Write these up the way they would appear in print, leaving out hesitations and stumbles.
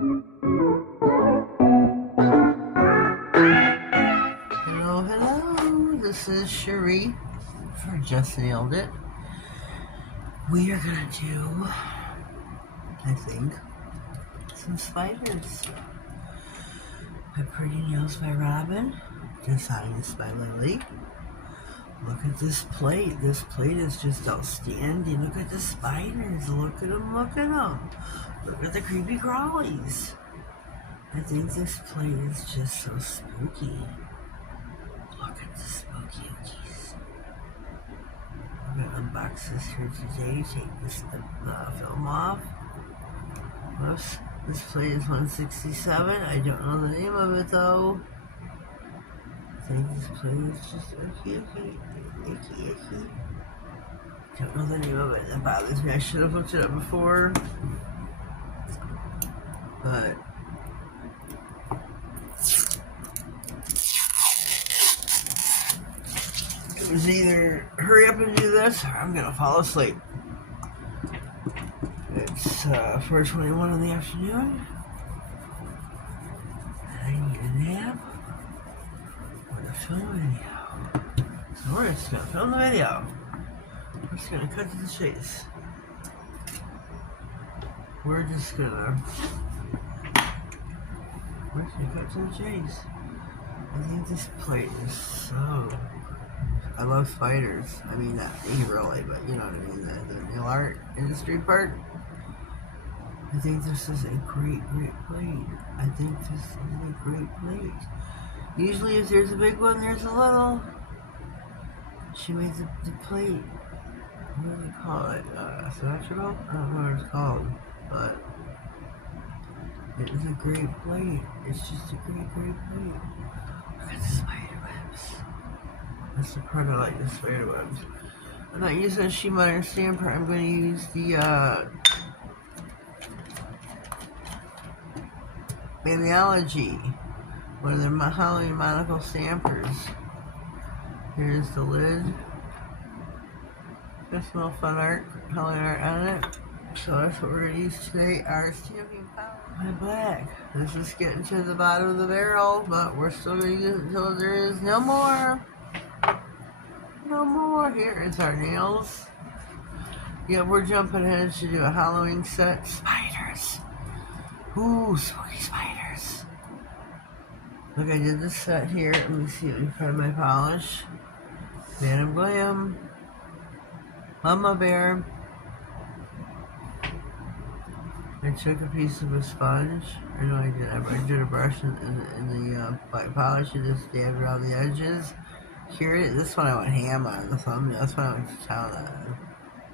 Hello, hello. This is Cherie for Just.nailedit. We are gonna do, I think, some spiders. My Pretty Nails by Robin. Designs by Lily. Look at this plate. This plate is just outstanding. Look at the spiders. Look at them. Look at them. Look at the creepy crawlies. I think this plate is just so spooky. Look at the spooky ookies. I'm going to unbox this here today. Take this film off. Whoops. This plate is 167. I don't know the name of it though. I think this plate is just icky. Don't know the name of it. That bothers me. I should have looked it up before. But it was either hurry up and do this or I'm gonna fall asleep. It's 4:21 in the afternoon. I need a nap. I'm gonna film a video. So we're just gonna film the video. We're just gonna cut to the chase. We're just gonna cut to the chase. I think this plate is so... I love spiders. I mean, not me really, but you know what I mean, the nail art industry part. I think this is a great plate. I think this is a great plate. Usually if there's a big one, there's a little. She made the plate, what do they call it, symmetrical? I don't know what it's called, but it is a great plate. It's just a great plate. Look at the spider webs. That's the part I like, the spider webs. I'm not using a Shimmer stamper. I'm going to use the Analogy, one of their Halloween monocle stampers. Here's the lid. Got some little fun art, Halloween art on it. So that's what we're going to use today. Our stamping powder. My black. This is getting to the bottom of the barrel, but we're still going to use it until there is no more. No more. Here is our nails. Yeah, we're jumping ahead to do a Halloween set. Spiders. Ooh, spooky spiders. Look, I did this set here. Let me see if I can find my polish. Madam Glam. Mama Bear. I took a piece of a sponge. I know I did. I did a brush in the black polish and just dabbed around the edges. Here, this one I went ham on. The thumbnail. That's one I went to town on.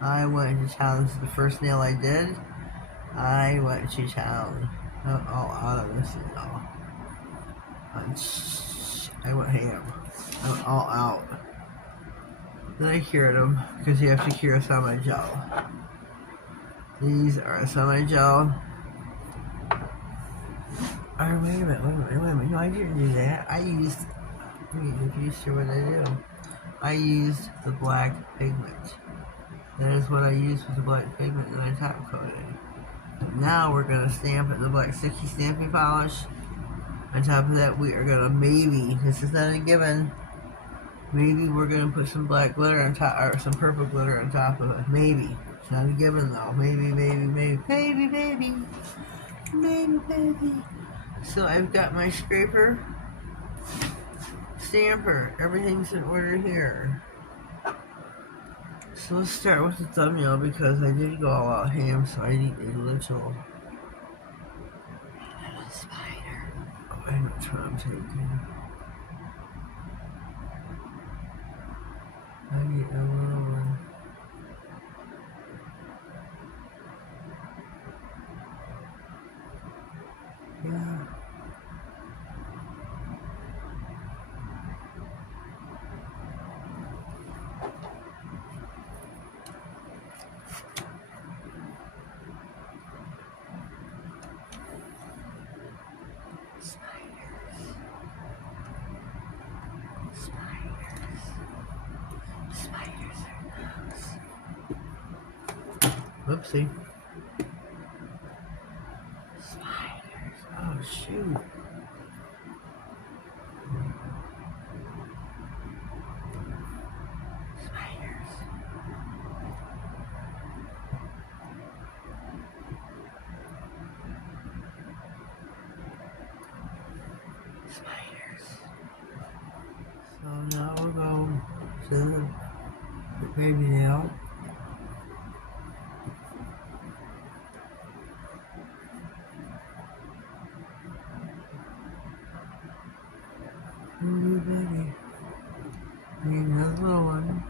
I went to town. This is the first nail I did. I went to town. All out of this nail. I went ham. I went all out. Then I cured them because you have to cure a semi-gel. These are a semi-gel. Oh, wait a minute. No, I didn't do that. I used. If you sure what I do, I used the black pigment. That is what I used with the black pigment that I top coated. Now we're going to stamp it in the black sticky stamping polish. On top of that, we are going to maybe, this is not a given, maybe we're going to put some black glitter on top, or some purple glitter on top of it. Maybe. It's not a given though. Maybe. So I've got my scraper, stamper, everything's in order here. So let's start with the thumbnail because I did go all out ham, so I need a little spider. Oh, I know which one I'm taking. I need a little one. Yeah. Whoopsie. Spider. shoot. Spiders. Spiders. So now we'll go to the baby nail. Ooh, baby. Need another little one.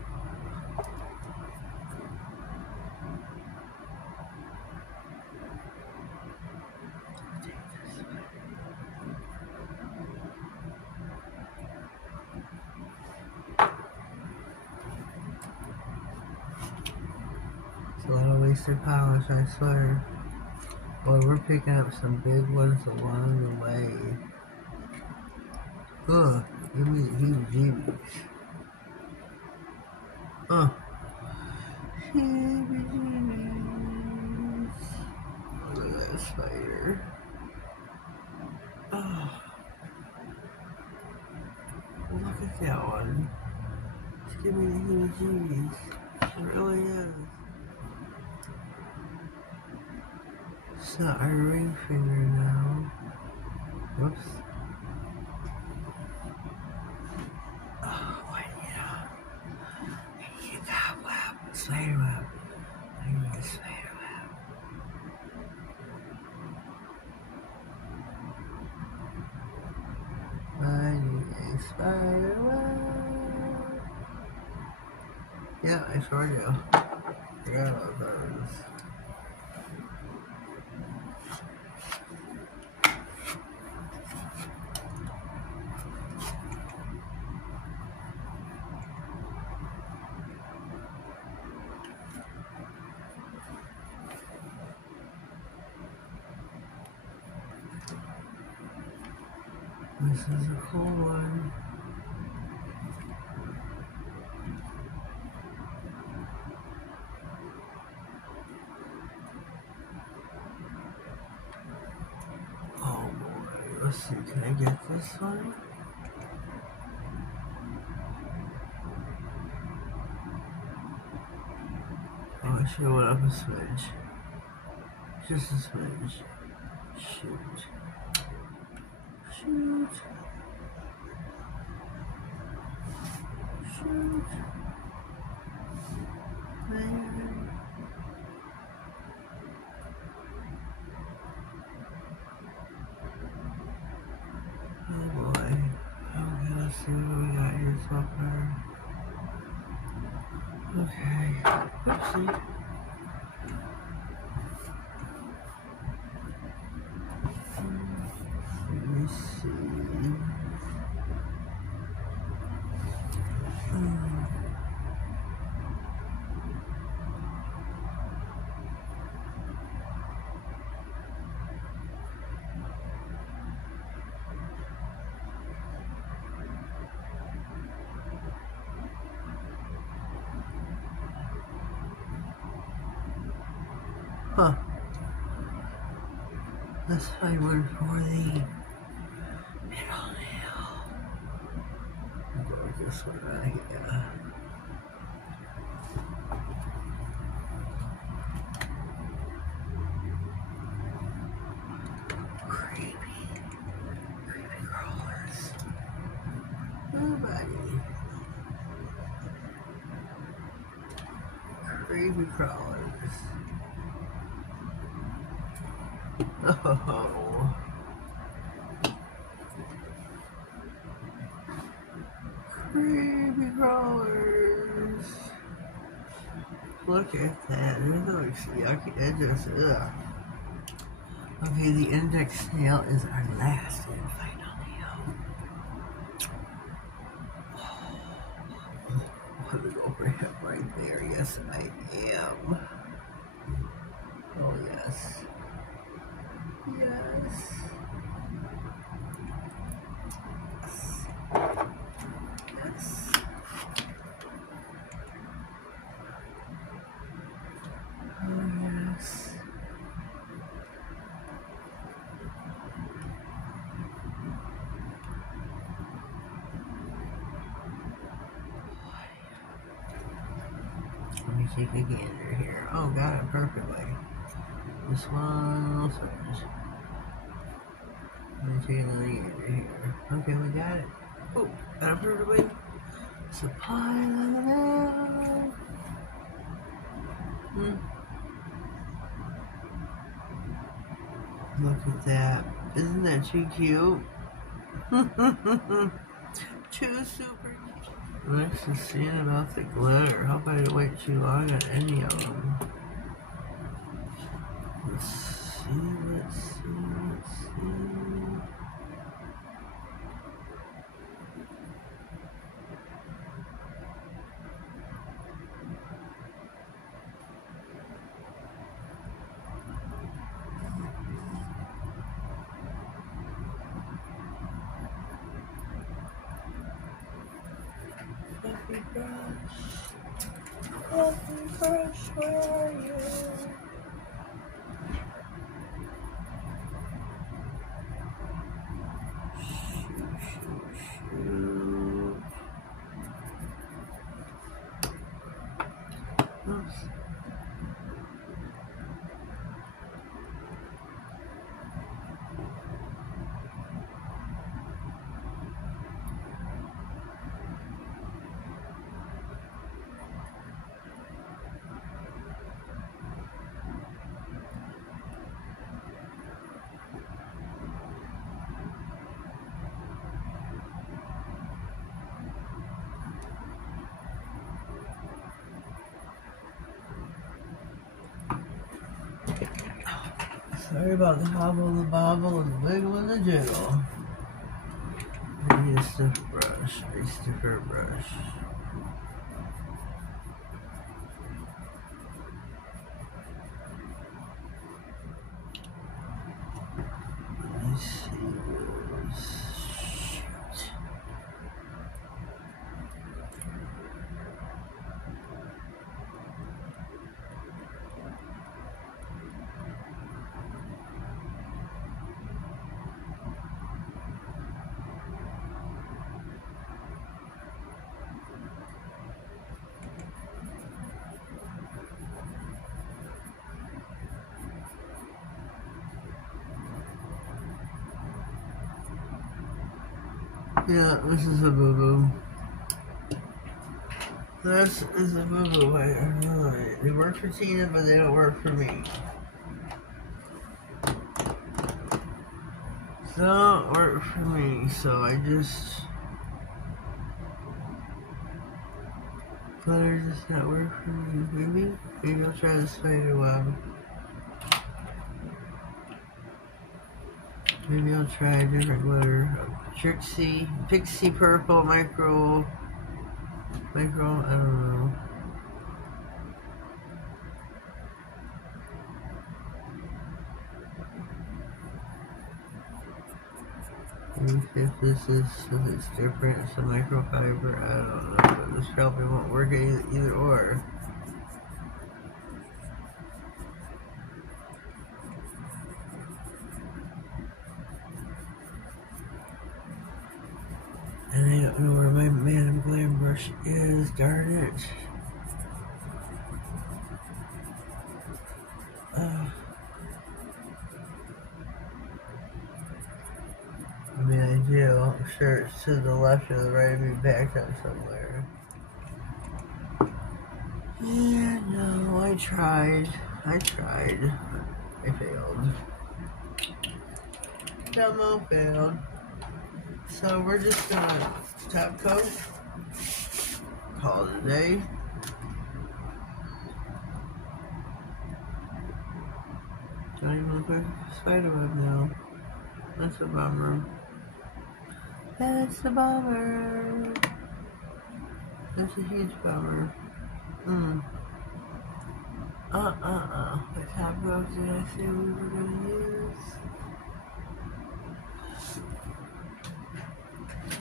It's a lot of wasted polish, I swear. Boy, we're picking up some big ones along the way. Ugh, give me the heebie-jeebies. Heebie-jeebies. Look at that spider. Oh, look at that one. It's giving me the heebie-jeebies. It really is. It's not our ring finger now. Whoops. Oh, why yeah. I need a cobweb. Spider web. I need a spider web. I need a spider web. Yeah, I sure do. Forgot about those. This is a cool one. Oh boy, let's see, can I get this one? Oh, I should have went up a smidge. Just a smidge. Shoot. Shoot. Shoot. Man. Oh boy. Okay, let's see what we got here so far. Okay. Oopsie. Let me see. Huh. Let's find one for the middle nail. I'll go with this one right here. Creepy crawlers. Nobody. Creepy crawlers. Oh. Creepy crawlers. Look at that. It looks yucky. It just, ugh. Okay, the index nail is our last and final nail. Oh, I'm gonna go for him right there. Yes, I am. Oh, yes. Yes. Yes. Oh, yes. take a gander here. Oh, got it perfectly. This one also is. Let me take another gander here. Okay, we got it. Oh, got it perfectly. Supply level. Look at that. Isn't that too cute? Too super cute. Next is seeing about the glitter. Hope I didn't wait too long on any of them. Let's see. Fluffy brush, where are you? Shoot. Oops. Sorry about the hobble, the bobble, and the wiggle and the jiggle. I need a stiffer brush. Let me see this. Shoot. Yeah, this is a boo-boo. This is a boo-boo. They work for Tina, but they don't work for me. Don't work for me, so I just... Glitter does not work for me. Maybe I'll try the spider web. Maybe I'll try a different glitter. Pixie purple, micro, I don't know. Maybe if it's different, it's a microfiber, I don't know, but this probably won't work either or. And I don't know where my Madam Glam brush is, darn it. I mean, I do. I'm sure it's to the left or the right of me, back on somewhere. Yeah, no, I tried. I failed. Demo failed. So we're just gonna top coat. Call it a day. Don't even look like a spider web now. That's a bummer. That's a bummer. That's a huge bummer. The top coat did I say we were gonna use?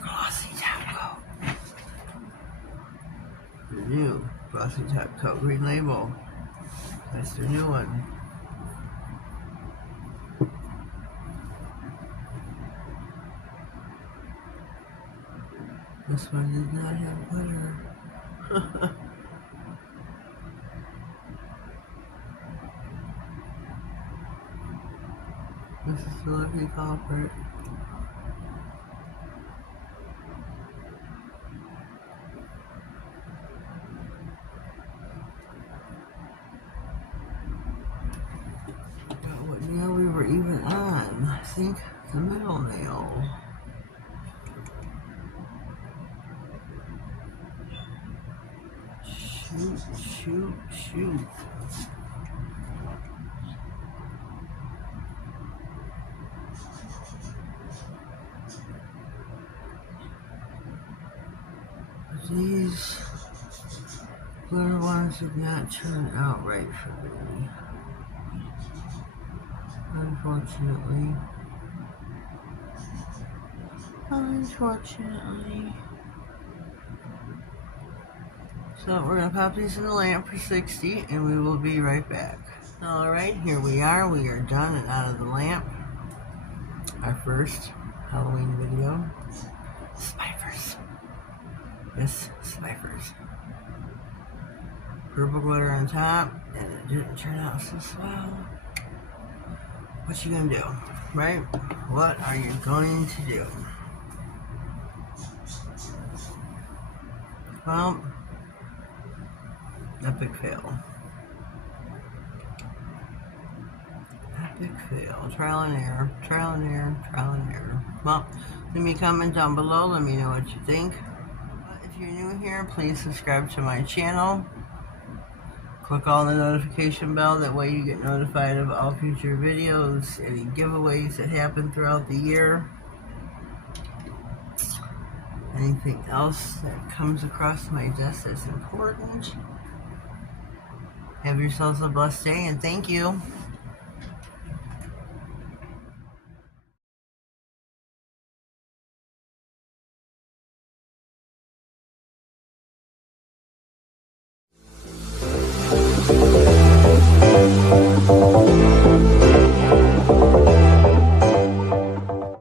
Glossy top coat. The new glossy top coat, green label. That's the new one. This one did not have glitter. This is the lucky culprit. What nail we were even on? I think the middle nail. Shoot, shoot, shoot. These glitter ones did not turn out right for me, unfortunately. So we're going to pop these in the lamp for 60 and we will be right back. Alright, here we are. We are done and out of the lamp. Our first Halloween video. Spiders. Yes, spiders. Purple glitter on top, and it didn't turn out so swell. What you gonna do, right? What are you going to do? Well, epic fail. Epic fail. Trial and error. Trial and error. Trial and error. Well, leave me a comment down below. Let me know what you think. If you're new here, please subscribe to my channel. Click on the notification bell. That way you get notified of all future videos, any giveaways that happen throughout the year. Anything else that comes across my desk that's important. Have yourselves a blessed day and thank you.